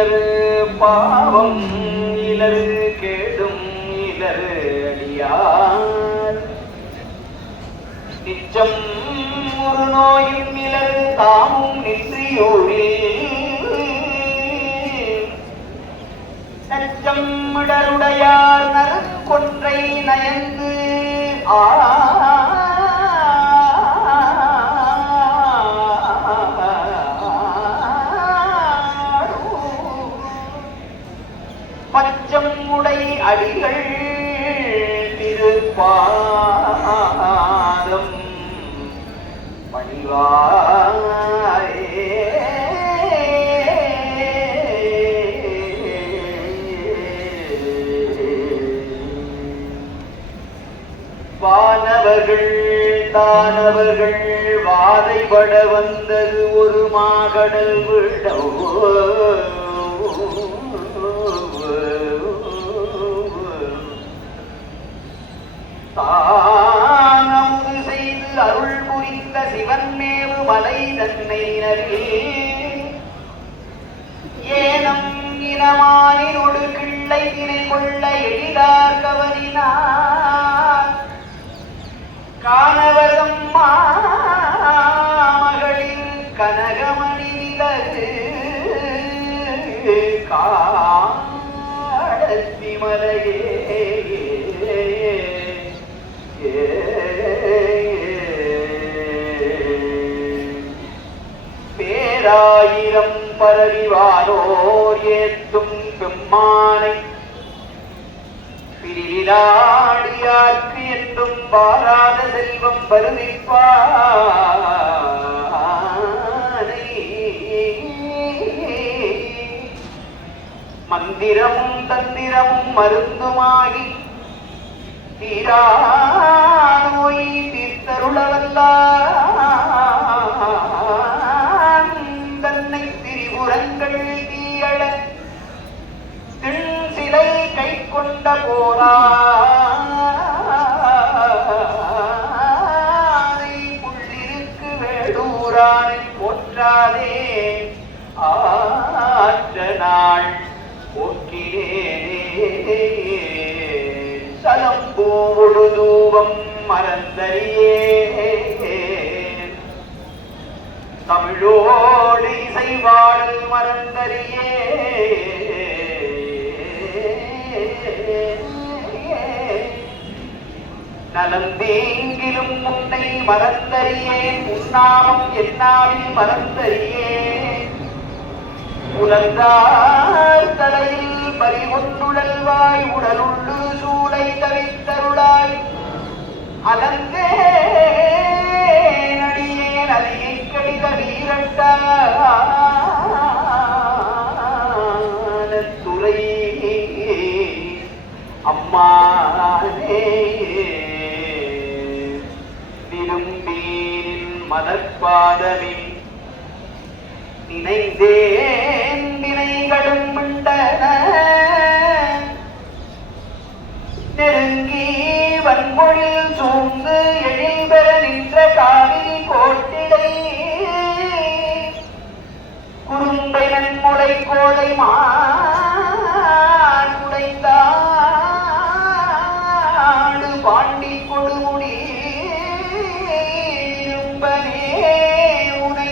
இலரு பாவம் இலரு கேடும் இலரு அடியார் நிச்சம் ஒரு நோயும் இலரு தாமும் நின்றியோரில் நச்சம் இடருடையார் நறுங்கொன்றை நயந்து பச்சம் உடை அடிகள் திருப்பாதம் பணிவாயே வானவர்கள் தானவர்கள் வாதைபட வந்தது ஒரு மாகடல் விடோ தானமுது செய்து அருள் புரிந்த சிவன் மேவு மலை தன்னை ஏனம் இனமானினொடு கிள்ளை தினை கொள்ள எளிதார் கவனினார் காணவரம் மகளிர் கனகமணி நிலகு காடத்தி மலையே பேராயிரம் பரவிவானோர் ஏத்தும் பெம்மானை பிரிவிலாடியார்க்கு என்றும் பாராத செல்வம் வருவிப்பானை மந்திரமும் தந்திரமும் மருந்துமாகி தீரா நோய் தீர்த்தருளவல்லான் தன்னை திரிபுரங்கள் தீயழ சிலை கை கொண்ட போரானை புள்ளிருக்கு வேடூரானை போற்றாதே ஆற்ற நாள் போக்கினே சலம்பூடு தூவம் மறந்தறியே தமிழோடு இசைவாடல் மறந்தறியே நலந்தீங்கிலும் முன்னை மறந்தறியேன் உன்னாமம் என்னாவில் மறந்தறியேன் உலர்ந்தார் தலையில் பறிகொண்டுழல்வாய் உடலுள்ளு சூளை தவித்தருளாய் அலந்தே நடியேன் அலியை கடித வீரட்டான துறை அம்மானே விரும்பீனின் மலர்பாதமின் நினைந்தேன் வினைகளும் விண்டன நெருங்கி வன்மொழில் சூழ்ந்து எழில்பெற நின்ற காவிரி கோட்டிடை குறும்பை நன்முளை கோதை மாடுடைந்தாடு பாண்டி கொடுமுடி இரும்பனே உனை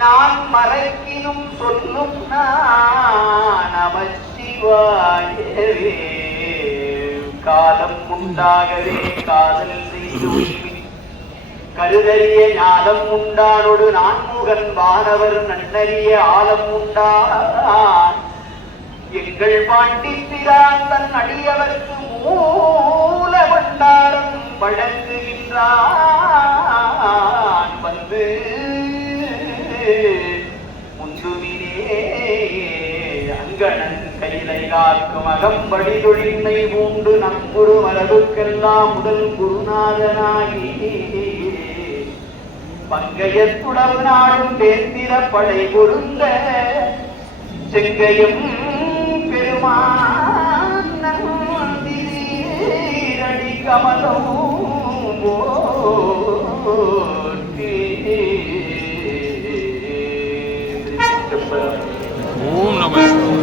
நான் மறைக்கினும் சொல்லும் நான் நமச்சிவாயவே காலம் உண்டாகவே காதல் செய்து கருதறிய ஞானம் உண்டானொடு நான்முகன் வானவர் நன்னறிய ஆலம் உண்டான் எங்கள் பாண்டித்திரான் தன் அடியவர்க்கு மூல பண்டாரம் வழங்குகின்றான் வந்து முந்துவினே அங்கணன் கையிலை காக்கும் அகம்படி தொழின்மை பூண்டு நம்புரு மரபுக்கெல்லாம் முதல் குருநாதனாகி பங்கையத்துடவு நாடும் தேர்ந்திர படை பொருந்த செங்கையும் பெருமானடி கமலம் ஓம் நம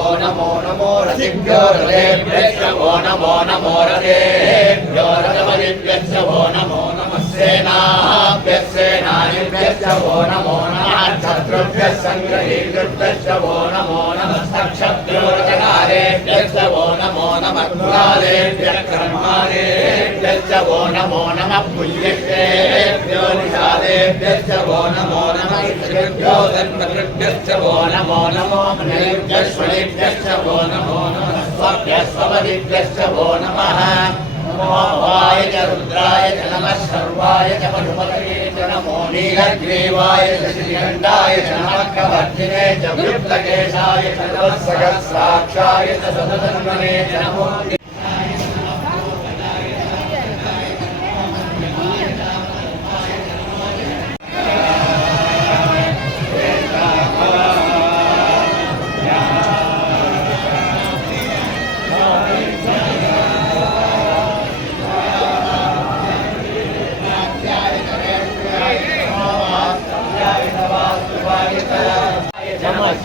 वो नमो नमो रतिभ्यो रतेभ्यश्च वो नमो नमो रतेभ्यो रतपतिभ्यश्च वो नमो नमः सेनाभ्यः सेनानिभ्यश्च वो नमो नमः शत्रुभ्यः सङ्ग्रहीतृभ्यश्च वो नमो नमः शत्रुरतकारेभ्यश्च वो नमो नमः कुलालेभ्यः कर्मालेभ्यश्च वो नमो नमः पुण्यक्षेभ्यो निषादेभ्यश्च वो नमो नमः ऋषिभ्यो धन्वकृभ्यश्च वो नमो नमो मनेभ्यश्वनेभ्यश्च वो नमो नमः स्वभ्यस्वपतिभ्यश्च वो नमः नमोवाय च रुद्राय च नमः सर्वाय च पशुपतये च नमो नीलग्रीवाय च श्रीकण्ठाय च नमः कवर्धिने च विप्लकेशाय च नमः सहस्राक्षाय च सततन्मने च नमो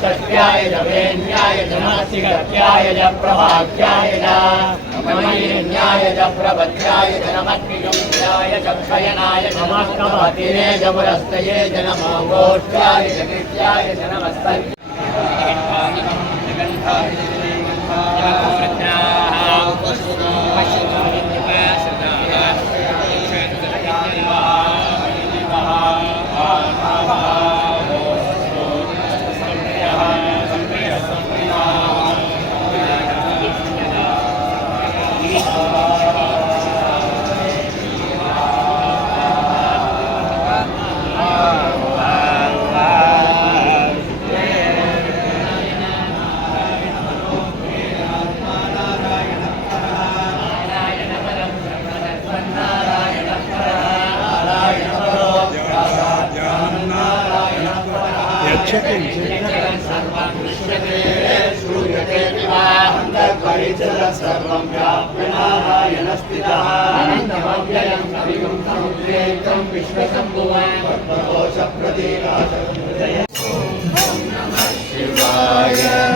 सत्याय जवेन्याय जनासिगत्याय च प्रभात्याय च नमयेन्याय च प्रभत्याय च नमस्कृत्याय च क्षयनाय च नमस्कमतिरे च पुरस्तये च नमो गोष्ठ्याय च कृत्याय च नमस्तये सर्वं व्याप्य नारायणस्थितः अनन्तमव्ययं कविगुं समुद्रेकं विश्वशम्भुवं पद्मकोशप्रतीकाशं ॐ नमः शिवाय